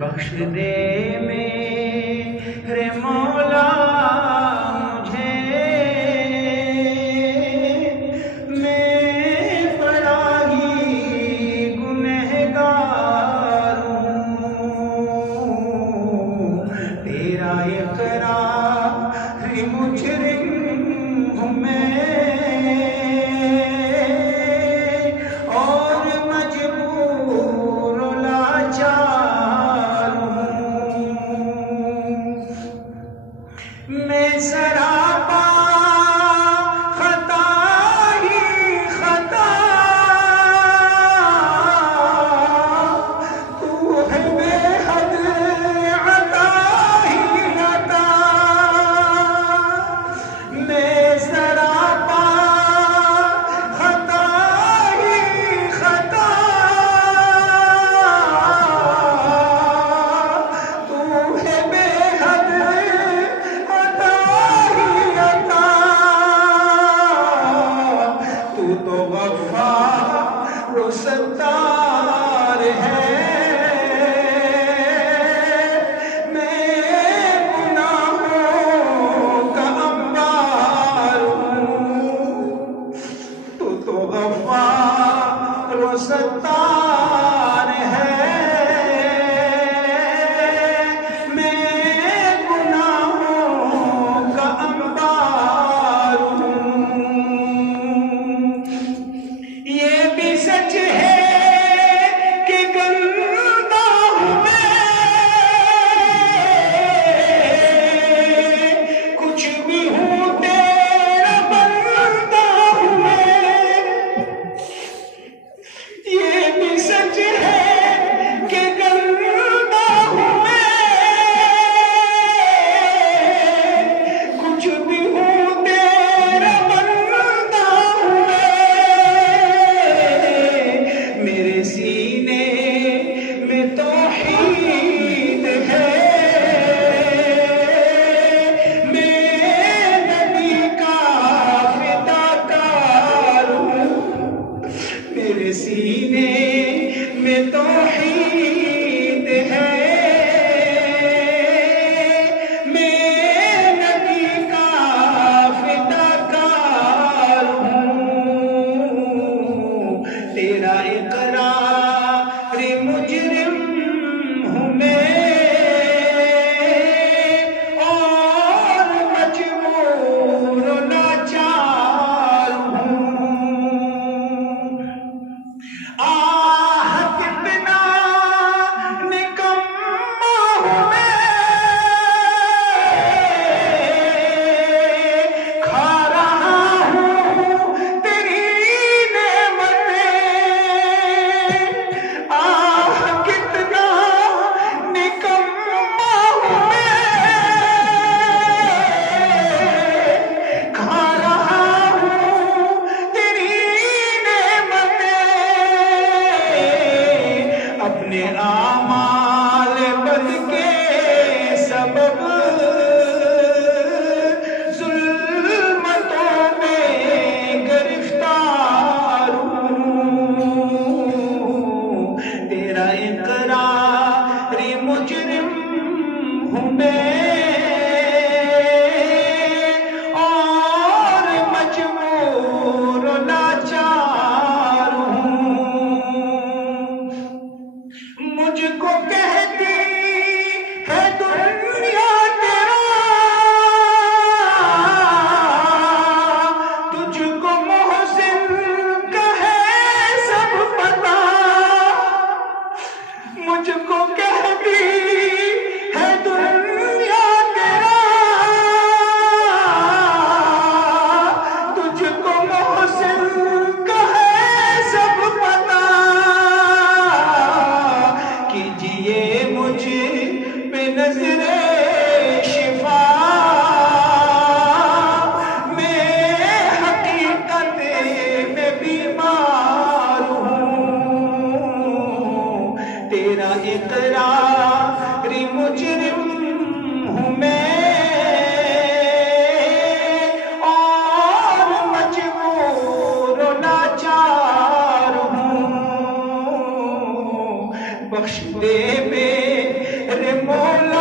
बख्श दे मेरे मौला मुझे, मैं बड़ा ही गुनहगार हूँ। तेरा इकरार मुजरिम हूँ मैं, और मजबूर लाचार हूँ। मैं सरापा खता ही खता, तू है बेहद अता ही अता। मैं सरापा खता ही खता, तू है बेहद अता ही अता। तू तो गफ्फार व सत्तार है, मैं गुनाहों का अंबार हूँ। तू तो गफ्फार व सत्तार है, मैं गुनाहों का अंबार हूँ। ये भी सच है कि गंदा हूँ मैं, कुछ भी हूँ तेरा बंदा हूँ मैं। ये भी सच है कि गंदा हूँ मैं, कुछ भी हूँ तेरा बंदा हूँ मैं। मेरे सीने में तौहीद है, मैं नबी का फिदाकार हूँ। मेरे सीने में तौहीद है, मैं नबी का फिदाकार हूँ। तेरा इकरार मुजरिम हूँ मैं, और मजबूर लाचार हूँ। आह कितना निकम्मा हूँ मैं, खा रहा हूँ तेरी नेमतें। आह कितना निकम्मा हूँ मैं, खा रहा हूँ तेरी अपने आमाल बद के सबब जुल्मतों में गिरफ्तार हूँ। तेरा इकरार मुजरिम हूँ मैं, और मजबूर लाचार हूँ। मुझको कहती है दुनिया तेरा, तुझको मोहसिन का है सब पता। मुझको कहती है दुनिया तेरा, तुझको मोहसिन का है सब पता। कीजिए मुझ पे नजरे शिफा, मैं हकीकत में बीमार हूँ। तेरा इकरार मुजरिम हूँ मैं, और मजबूर लाचार हूँ। बख्श दे मौला